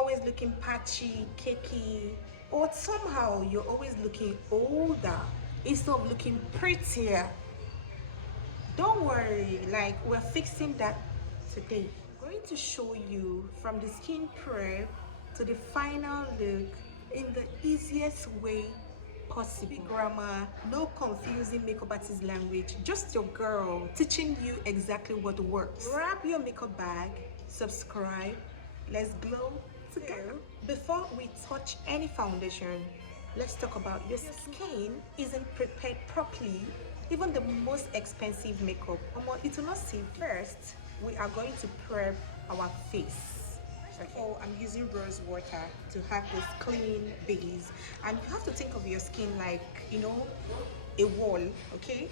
always looking patchy, cakey, or somehow you're always looking older instead of looking prettier, don't worry, like we're fixing that today. I'm going to show you from the skin prep to the final look in the easiest way possible. Grammar, no confusing makeup artist language, just your girl teaching you exactly what works. Grab your makeup bag, subscribe, let's glow together. Before we touch any foundation, let's talk about your skin isn't prepared properly. Even the most expensive makeup, it will not save. First, we are going to prep our face. Oh, I'm using rose water to have this clean base, and you have to think of your skin like, you know, a wall, okay?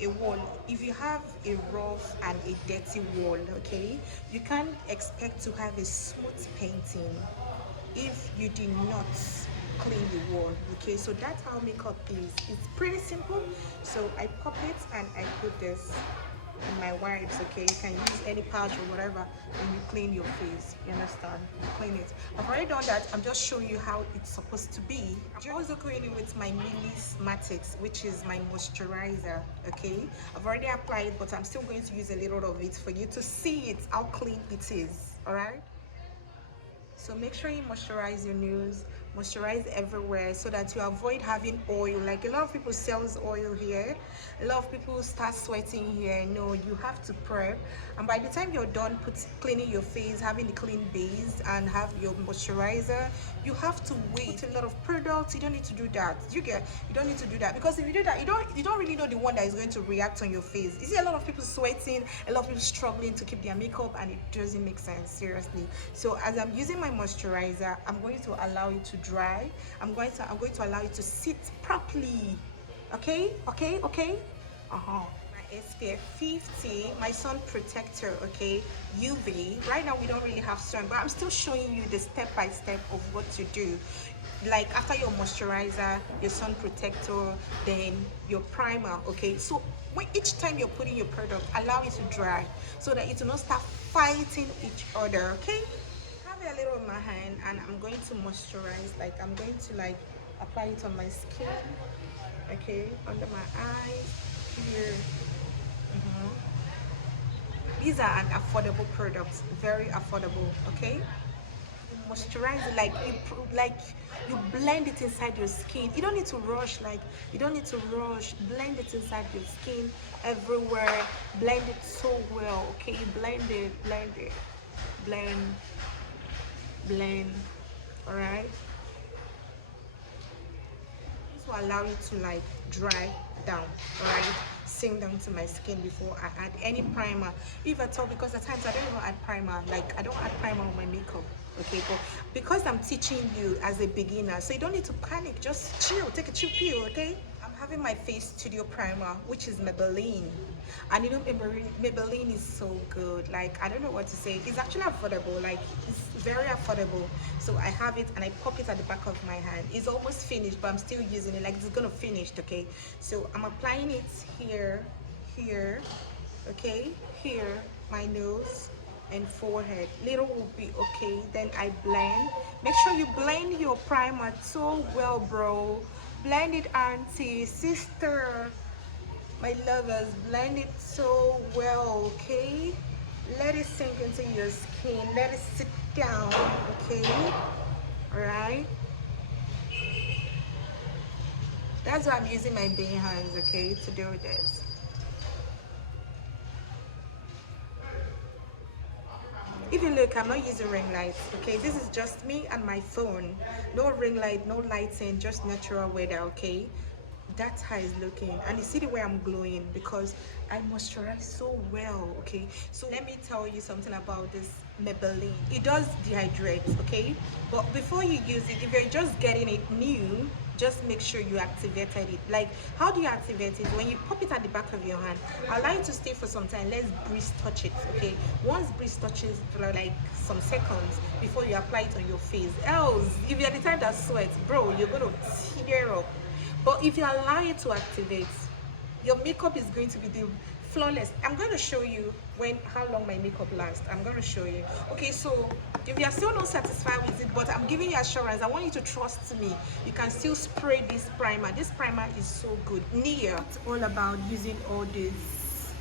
A wall. If you have a rough and a dirty wall, okay, you can't expect to have a smooth painting if you did not clean the wall. Okay, so that's how makeup is. It's pretty simple. So I pop it and I put this in my wipes. Okay, you can use any pouch or whatever, and you clean your face. You understand? You clean it. I've already done that. I'm just showing you how it's supposed to be. I'm also cleaning with my Milis Matix, which is my moisturizer. Okay, I've already applied it, but I'm still going to use a little of it for you to see it, how clean it is. All right. So make sure you moisturize your nose, moisturize everywhere so that you avoid having oil. Like a lot of people sells oil here, a lot of people start sweating here. No, you have to prep, and by the time you're done cleaning your face, having the clean base and have your moisturizer, you have to wait. A lot of products, you don't need to do that. You don't need to do that, because if you do that, you don't really know the one that is going to react on your face. You see a lot of people sweating, a lot of people struggling to keep their makeup, and it doesn't make sense, seriously. So as I'm using my moisturizer, I'm going to allow it to dry. I'm going to allow it to sit properly. Okay. My SPF 50, my sun protector, okay, UV. Right now we don't really have sun, but I'm still showing you the step by step of what to do. Like after your moisturizer, your sun protector, then your primer. Okay, so each time you're putting your product, allow it to dry so that it will not start fighting each other. Okay, have it a little in my hand, and I'm going to moisturize. Like I'm going to like apply it on my skin. Okay, under my eyes here. These are an affordable products, very affordable. Okay, you moisturize it, like you blend it inside your skin. You don't need to rush, blend it inside your skin everywhere. Blend it so well. Okay, blend it, blend. All right, this will allow you to like dry down. All right, sink down to my skin before I add any primer, if at all, because at times I don't even add primer. Like I don't add primer on my makeup. Okay, but because I'm teaching you as a beginner, so you don't need to panic, just chill, take a chill pill. Okay, I'm having my face studio primer, which is Maybelline, and you know Maybelline is so good. Like I don't know what to say, it's actually affordable, like it's very affordable. So I have it and I pop it at the back of my hand. It's almost finished, but I'm still using it, like it's gonna finish. Okay, so I'm applying it here, okay, here, my nose and forehead. Little will be okay. Then I blend. Make sure you blend your primer so well, bro. Blend it, auntie, sister, my lovers. Blend it so well. Okay, let it sink into your skin, let it sit down. Okay, all right. That's why I'm using my bare hands, okay, to do this. If you look, I'm not using ring lights. Okay, this is just me and my phone. No ring light, no lighting, just natural weather. Okay, that's how it's looking, and you see the way I'm glowing because I moisturize so well. Okay, so let me tell you something about this Maybelline. It does dehydrate, okay, but before you use it, if you're just getting it new, just make sure you activated it. Like, how do you activate it? When you pop it at the back of your hand, allow it to stay for some time. Let's breeze touch it. Okay, once breeze touches for like some seconds before you apply it on your face. Else, if you're the type that sweats, bro, you're gonna tear up. But if you allow it to activate, your makeup is going to be the flawless. I'm going to show you how long my makeup lasts. I'm going to show you. Okay, so if you are still not satisfied with it, but I'm giving you assurance, I want you to trust me. You can still spray this primer. This primer is so good. Nia, it's all about using all these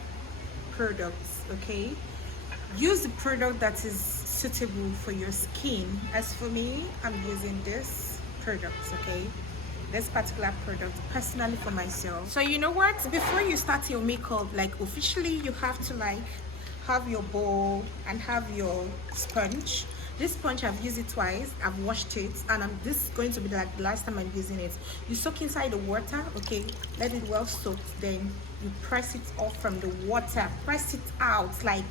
products. Okay, use the product that is suitable for your skin. As for me, I'm using this product. Okay, this particular product personally for myself. So you know what, before you start your makeup, like officially, you have to like have your bowl and have your sponge. This sponge, I've used it twice, I've washed it, and this is going to be like the last time I'm using it. You soak inside the water, okay, let it well soaked, then you press it off from the water, press it out, like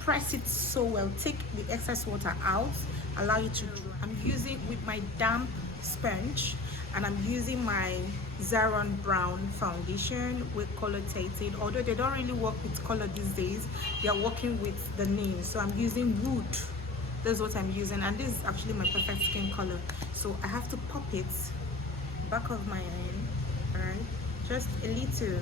press it so well, take the excess water out, allow it to dry. I'm using with my damp sponge, and I'm using my Zaron Brown foundation with color Titan. Although they don't really work with color these days, they are working with the name. So I'm using wood. That's what I'm using, and this is actually my perfect skin color. So I have to pop it back of my hand, alright? Just a little.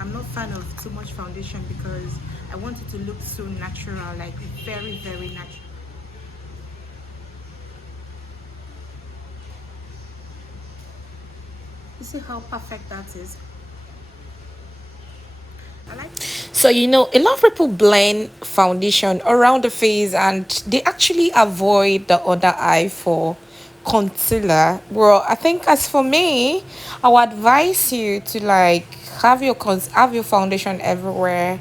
I'm not a fan of too much foundation because I want it to look so natural, like very, very natural. You see how perfect that is? I like it. So, you know, a lot of people blend foundation around the face and they actually avoid the other eye for concealer. Well, I think as for me, I would advise you to like have your foundation everywhere,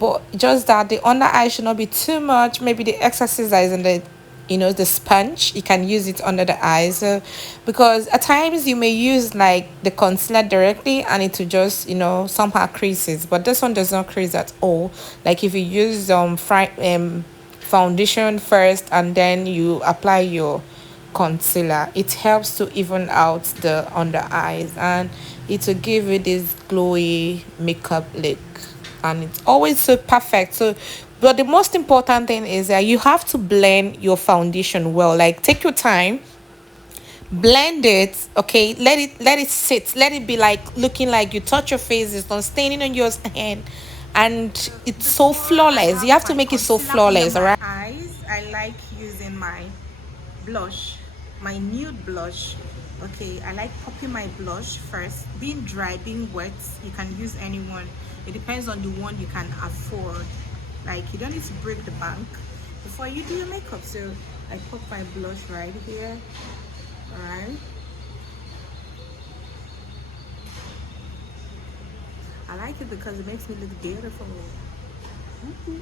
but just that the under eye should not be too much. Maybe the exercise in the, you know, the sponge, you can use it under the eyes. So because at times you may use like the concealer directly and it will just, you know, somehow creases, but this one does not crease at all. Like if you use foundation first and then you apply your concealer, it helps to even out the under eyes and it will give you this glowy makeup look, and it's always so perfect. So but the most important thing is that you have to blend your foundation well. Like take your time, blend it, okay, let it sit, let it be like looking like you touch your face, it's not staining on your hand, and it's so Before I flawless. You have have to my make it so concealer under flawless, all my right? eyes, I like using my blush, my nude blush. Okay, I like popping my blush first, being dry, being wet. You can use anyone, it depends on the one you can afford. Like you don't need to break the bank before you do your makeup. So I pop my blush right here. All right, I like it because it makes me look beautiful. Mhm.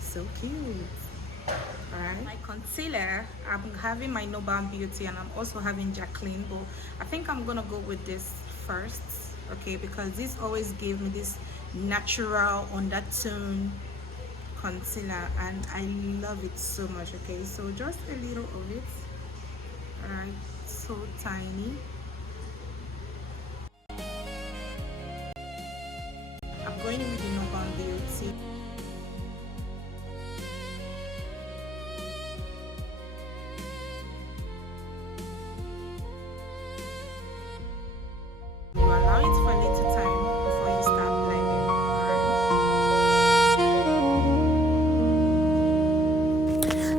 So cute. Alright, my concealer, I'm having my No Balm Beauty and I'm also having Jacqueline, but I think I'm gonna go with this first, okay, because this always gave me this natural undertone concealer and I love it so much. Okay, so just a little of it. Alright, so tiny. I'm going with the No Balm Beauty. You allow it for a little time before you start blending.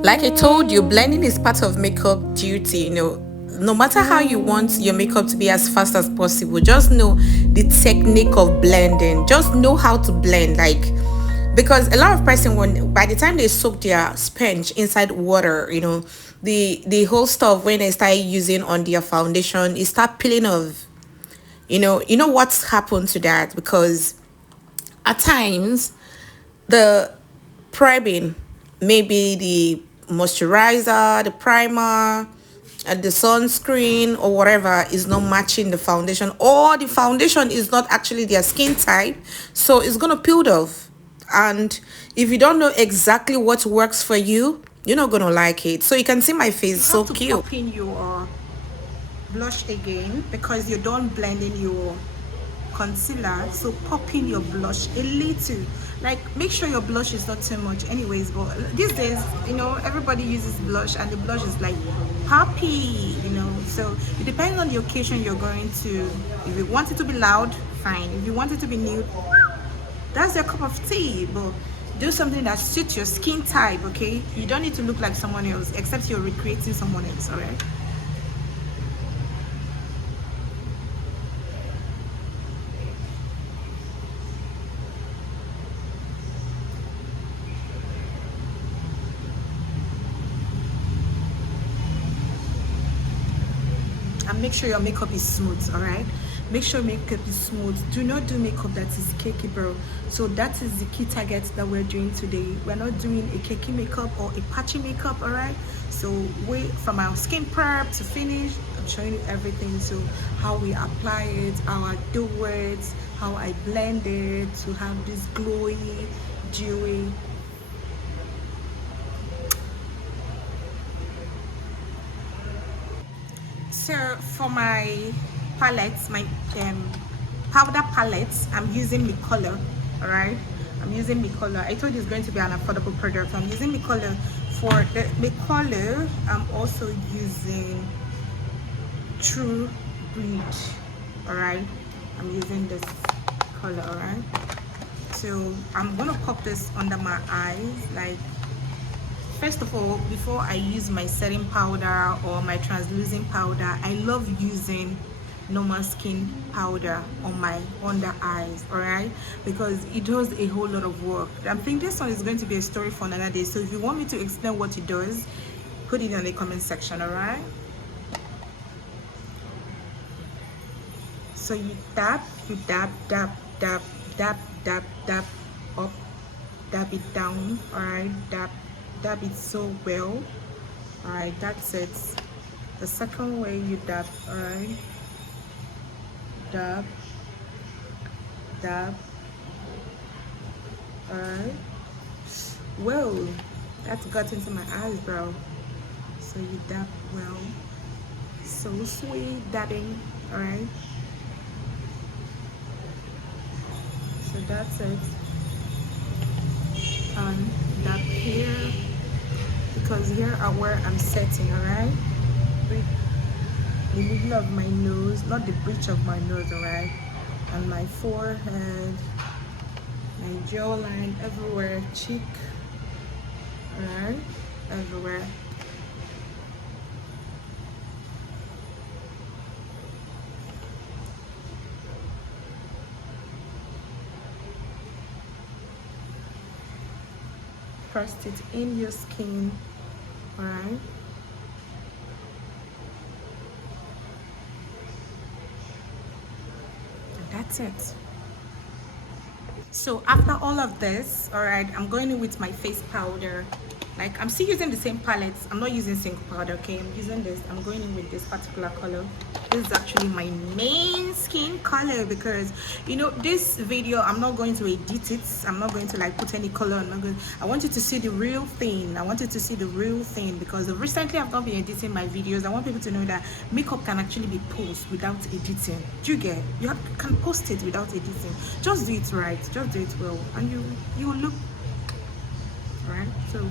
Like I told you, blending is part of makeup duty. You know, no matter how you want your makeup to be as fast as possible, just know the technique of blending. Just know how to blend, like because a lot of person, when by the time they soak their sponge inside water, you know, the whole stuff when they start using on their foundation, it start peeling off. You know what's happened to that, because at times the priming, maybe the moisturizer, the primer, and the sunscreen or whatever is not matching the foundation, or the foundation is not actually their skin type, so it's gonna peel off. And if you don't know exactly what works for you, you're not gonna like it. So you can see my face, You so have to cute. pop in your blush again because you're done blending your concealer, so pop in your blush a little, like make sure your blush is not too much anyways, but these days, you know, everybody uses blush and the blush is like poppy, you know, so it depends on the occasion you're going to. If you want it to be loud, fine. If you want it to be nude, That's your cup of tea. But do something that suits your skin type, okay? You don't need to look like someone else, except you're recreating someone else, all right? And make sure your makeup is smooth, all right? Make sure makeup is smooth. Do not do makeup that is cakey, bro. So that is the key target that we're doing today. We're not doing a cakey makeup or a patchy makeup, all right? So we, from our skin prep to finish, I'm showing you everything. So how we apply it, how I do it, how I blend it to have this glowy, dewy. So for my palettes, my powder palettes, I'm using the color. All right, I'm using the color. I told you it's going to be an affordable product. I'm using the color. For the color, I'm also using True Breed. All right, I'm using this color. All right, so I'm gonna pop this under my eyes. Like, first of all, before I use my setting powder or my translucent powder, I love using normal skin powder on my under eyes, all right, because it does a whole lot of work. I think this one is going to be a story for another day, so if you want me to explain what it does, put it in the comment section, all right? So you tap, you dab, dab, dab, dab, dab, dab up, dab it down, all right, dab it so well. All right, that's it. The second way you dab, all right, dab, dab, all right. Whoa, that got into my eyes, bro. So you dab well. So sweet dabbing, all right. So that's it. And dab here, because here are where I'm setting, all right. The middle of my nose, not the bridge of my nose, all right, and my forehead, my jawline, everywhere, cheek, all right, everywhere. Press it in your skin, all right. And that's it. So after all of this, all right, I'm going in with my face powder. Like, I'm still using the same palettes. I'm not using single powder, okay? I'm using this. I'm going in with this particular color. This is actually my main skin color, because you know, this video, I'm not going to edit it. I'm not going to like put any color. I'm not going. I want you to see the real thing. I want you to see the real thing, because recently I've not been editing my videos. I want people to know that makeup can actually be posted without editing. Do you get? You can post it without editing. Just do it right. Just do it well, and you will look right. So.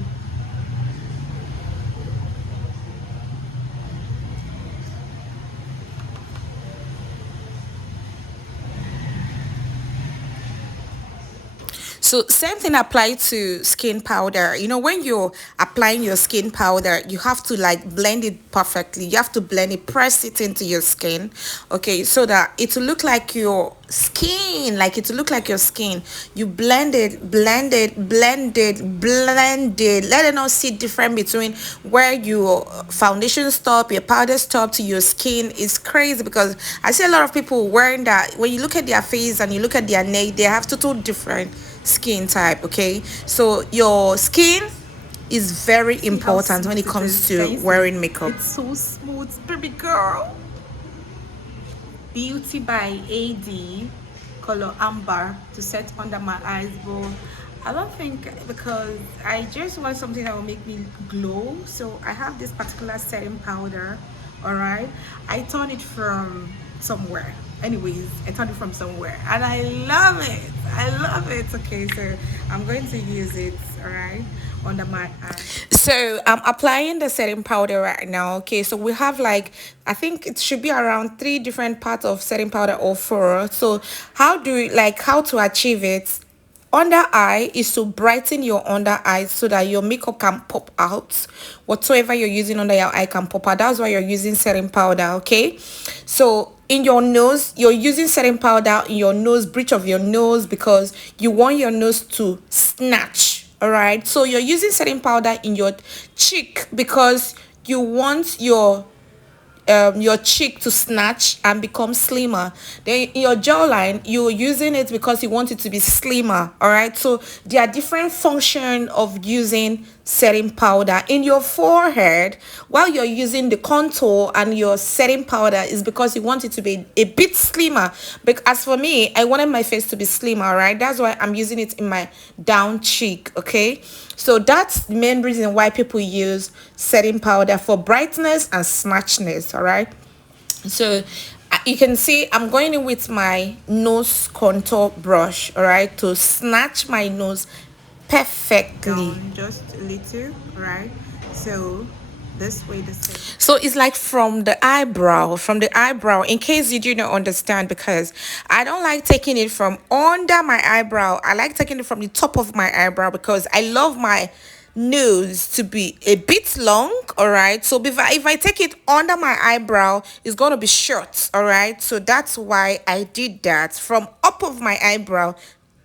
So same thing apply to skin powder. You know, when you're applying your skin powder, you have to like blend it perfectly. You have to blend it, press it into your skin, okay, so that it will look like your skin, like it will look like your skin. You blend it, blend it, blend it, blend it. Let it not see different between where your foundation stop, your powder stop to your skin. Is crazy, because I see a lot of people wearing that. When you look at their face and you look at their neck, they have two different skin type, okay? So your skin is very See how important when it smooth it comes is, to guys? wearing makeup. It's so smooth, baby girl. Beauty by AD, color amber, to set under my eyes. But I don't think, because I just want something that will make me glow. So I have this particular setting powder, all right. I turn it from somewhere. Anyways, I turned it from somewhere, and I love it. I love it. Okay, so I'm going to use it, all right, under my eye. So I'm applying the setting powder right now, okay? So we have like, I think it should be around 3 different parts of setting powder or 4. So how do you like how to achieve it? under eye is to brighten your under eye so that your makeup can pop out. Whatsoever you're using under your eye can pop out. That's why you're using setting powder. Okay, so in your nose, you're using setting powder in your nose, bridge of your nose, because you want your nose to snatch. All right, so you're using setting powder in your cheek because you want your cheek to snatch and become slimmer. Then in your jawline, you're using it because you want it to be slimmer. All right, so there are different function of using setting powder. In your forehead, while you're using the contour and your setting powder, is because you want it to be a bit slimmer. But as for me, I wanted my face to be slimmer. All right, that's why I'm using it in my down cheek. Okay, so that's the main reason why people use setting powder, for brightness and snatchness. All right, so you can see I'm going in with my nose contour brush, all right, to snatch my nose perfectly Down just a little, right? So this way, the same. So it's like from the eyebrow, in case you do not understand, because I don't like taking it from under my eyebrow. I like taking it from the top of my eyebrow because I love my nose to be a bit long. All right, so if I take it under my eyebrow, it's gonna be short. All right, so that's why I did that from up of my eyebrow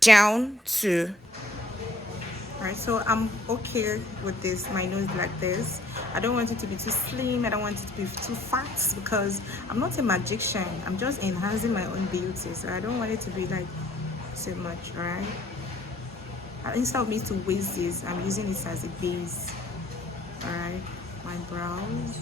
down to. All right, so I'm okay with this. My nose like this. I don't want it to be too slim. I don't want it to be too fat because I'm not a magician. I'm just enhancing my own beauty. So I don't want it to be like too much. All right. Instead of me to waste this, I'm using this as a base. All right, my brows.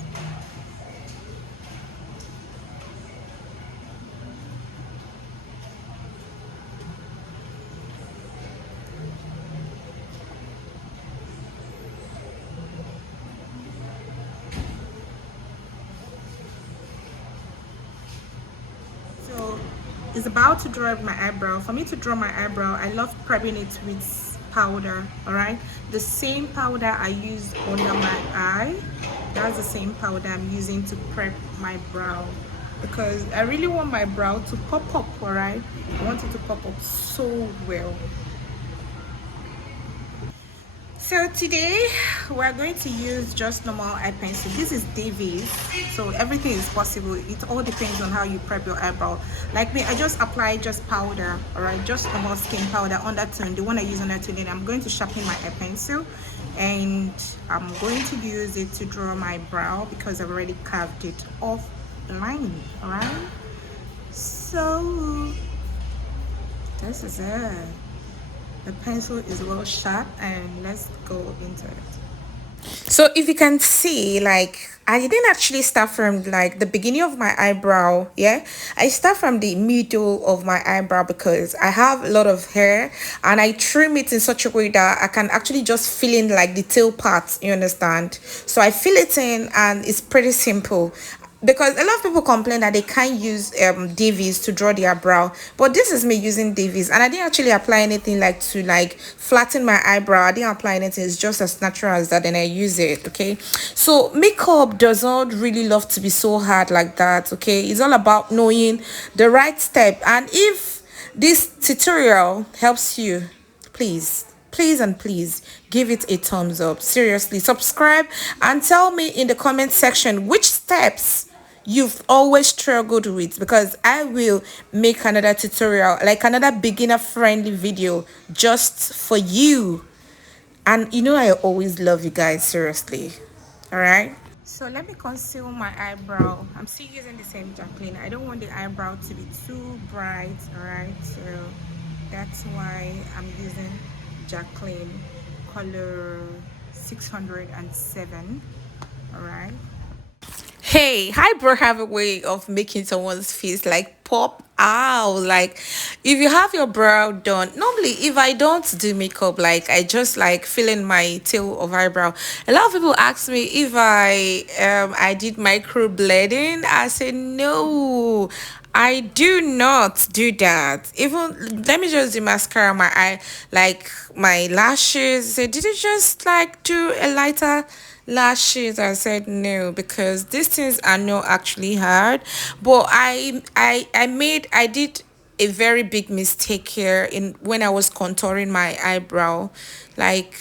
So it's about to draw my eyebrow. For me to draw my eyebrow, I love prepping it with powder. All right, the same powder I used under my eye, that's the same powder I'm using to prep my brow, because I really want my brow to pop up. All right, I want it to pop up so well. So today we're going to use just normal eye pencil. This is Davies, so everything is possible. It all depends on how you prep your eyebrow. Like me, I just apply just powder, all right, just normal skin powder, undertone, the one I use undertone. And I'm going to sharpen my eye pencil, and I'm going to use it to draw my brow because I've already carved it off line. All right, so this is it. The pencil is well sharp, and let's go into it. So if you can see, like, I didn't actually start from like the beginning of my eyebrow. Yeah, I start from the middle of my eyebrow because I have a lot of hair, and I trim it in such a way that I can actually just fill in like the tail part, you understand? So I fill it in, and it's pretty simple, because a lot of people complain that they can't use Davies to draw their brow, but this is me using Davies, and I didn't actually apply anything like to like flatten my eyebrow. I didn't apply anything. It's just as natural as that, and I use it. Okay, so makeup does not really love to be so hard like that. Okay, it's all about knowing the right step, and if this tutorial helps you, please and please give it a thumbs up. Seriously, subscribe and tell me in the comment section which steps you've always struggled with, because I will make another tutorial, like another beginner friendly video just for you. And you know I always love you guys, seriously. All right, So let me conceal my eyebrow. I'm still using the same Jacqueline. I don't want the eyebrow to be too bright, all right? So that's why I'm using Jacqueline color 607, all right? hey, eyebrow have a way of making someone's face like pop out. Like if you have your brow done, normally if I don't do makeup, like I just like fill in my tail of eyebrow. A lot of people ask me if I did micro blending. I say no, I do not do that. Even let me just do mascara on my eye, like my lashes. Say, did you just like do a lighter lashes? I said no, because these things are not actually hard. But I did a very big mistake here in when I was contouring my eyebrow. Like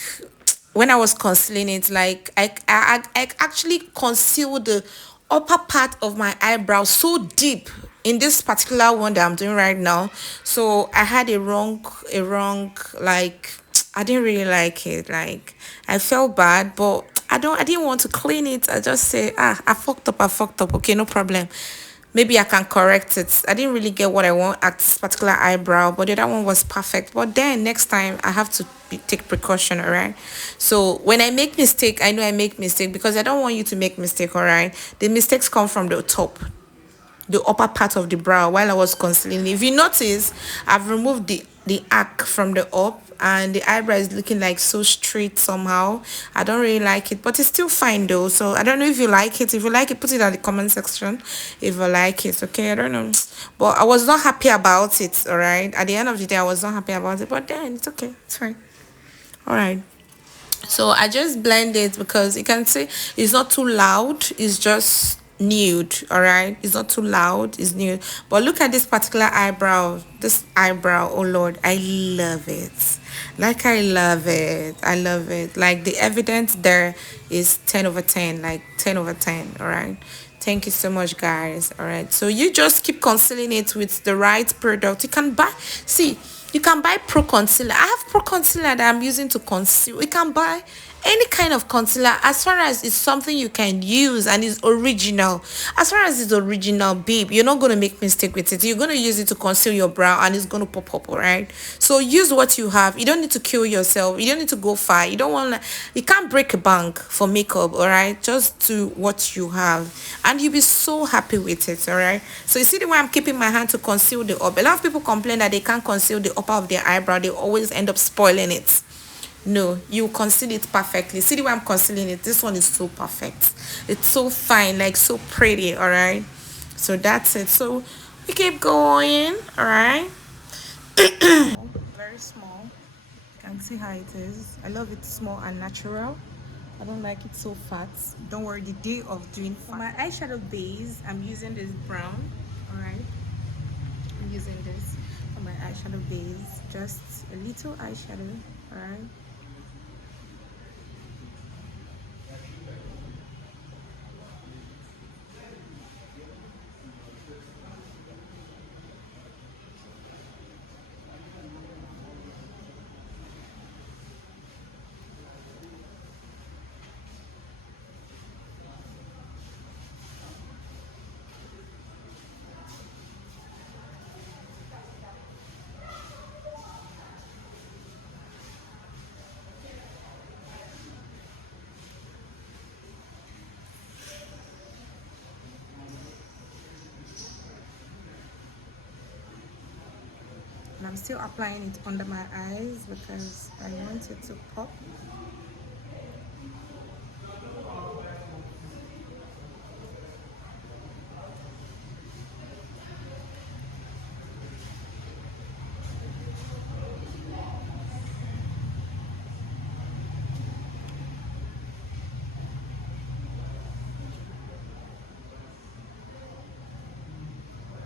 when I was concealing it, like I actually concealed the upper part of my eyebrow so deep in this particular one that I'm doing right now. So I had a wrong like I didn't really like it. Like I felt bad, but I didn't want to clean it. I just say, I fucked up. Okay, no problem. Maybe I can correct it. I didn't really get what I want at this particular eyebrow, but the other one was perfect. But then next time I have to take precaution, all right? So when I make mistake, I know I make mistake because I don't want you to make mistake, all right? The mistakes come from the top, the upper part of the brow while I was concealing. If you notice, I've removed the arc from the up and the eyebrow is looking like so straight somehow. I don't really like it, but it's still fine though. So I don't know if you like it. If you like it, put it in the comment section if you like it. Okay, I don't know, but I was not happy about it. All right, at the end of the day I was not happy about it, but then it's okay, it's fine. All right, so I just blend it because you can see it's not too loud. It's just nude, all right? It's not too loud. It's nude. But look at this particular eyebrow. This eyebrow, oh Lord, I love it. Like I love it. I love it. Like the evidence there is 10 over 10. Like 10 over 10, all right? Thank you so much, guys. All right, so you just keep concealing it with the right product. You can buy, see, you can buy pro concealer. I have pro concealer that I'm using to conceal. You can buy any kind of concealer as far as it's something you can use and is original. As far as it's original, babe, you're not going to make mistake with it. You're going to use it to conceal your brow and it's going to pop up, all right? So use what you have. You don't need to kill yourself. You don't need to go far. You don't want to, you can't break a bank for makeup, all right? Just do what you have and you'll be so happy with it, all right? So you see the way I'm keeping my hand to conceal the up. A lot of people complain that they can't conceal the upper of their eyebrow. They always end up spoiling it. No, you conceal it perfectly. See the way I'm concealing it? This one is so perfect. It's so fine, like so pretty, all right? So that's it. So we keep going, all right? Very small. You can see how it is. I love it small and natural. I don't like it so fat. Don't worry, the day of doing for my eyeshadow base, I'm using this brown, all right? I'm using this for my eyeshadow base. Just a little eyeshadow, all right? And I'm still applying it under my eyes because I want it to pop.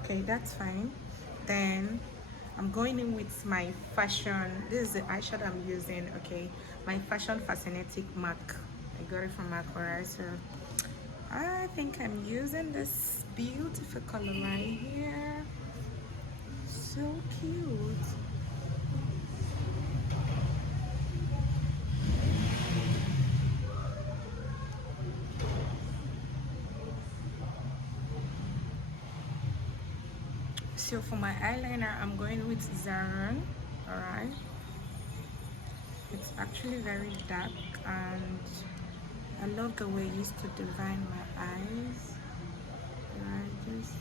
Okay, that's fine. Then I'm going in with my fashion. This is the eyeshadow I'm using. Okay, my fashion fascinatic MAC. I got it from MAC, alright? So I think I'm using this beautiful color right here. So cute. So for my eyeliner, I'm going with Zaron, alright? It's actually very dark and I love the way it used to define my eyes. Alright, just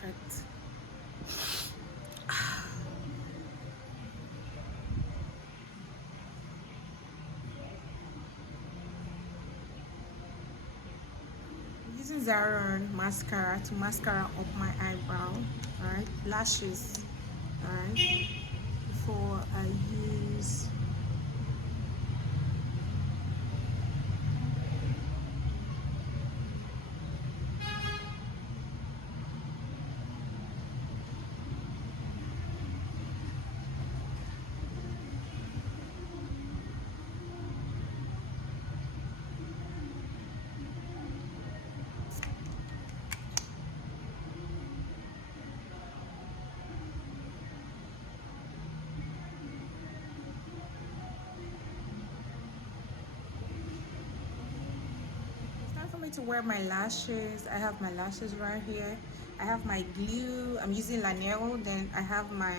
perfect. I'm using Zaron mascara to mascara up my eyebrow, alright, lashes, alright, before I use. Time for me to wear my lashes. I have my lashes right here. I have my glue. I'm using Lanero. Then I have my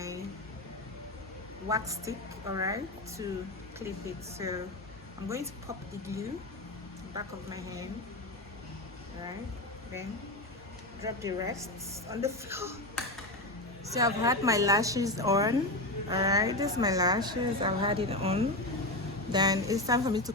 wax stick, alright, to clip it. So I'm going to pop the glue back of my hand, alright, then drop the rest on the floor. So I've had my lashes on, alright, this is my lashes, I've had it on. Then it's time for me to.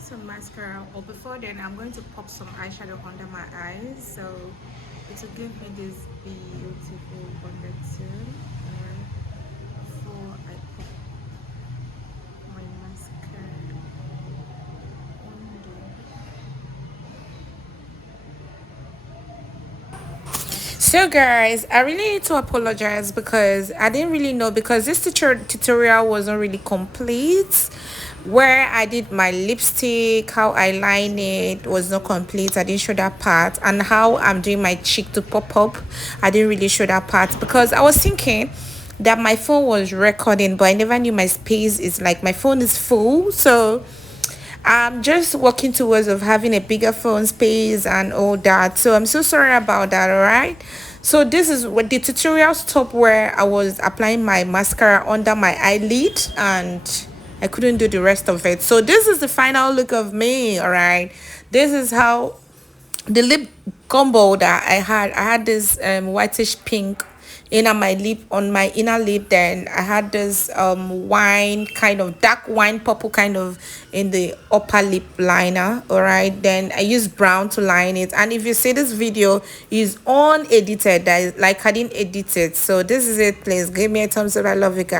Some mascara, or before then I'm going to pop some eyeshadow under my eyes, so it will give me this beautiful undertone before I pop my mascara under. So guys, I really need to apologize because I didn't really know, because this tutorial wasn't really complete. Where I did my lipstick, how I line it was not complete. I didn't show that part, and how I'm doing my cheek to pop up, I didn't really show that part because I was thinking that my phone was recording, but I never knew my space is like my phone is full. So I'm just working towards of having a bigger phone space and all that. So I'm so sorry about that, all right? So this is what the tutorial stopped, where I was applying my mascara under my eyelid and I couldn't do the rest of it. So this is the final look of me, all right? This is how the lip combo that I had this whitish pink inner my lip, on my inner lip. Then I had this wine kind of dark wine purple kind of in the upper lip liner, all right. Then I used brown to line it, and if you see this video is unedited, that is like I didn't edit it. So this is it. Please give me a thumbs up. I love you guys.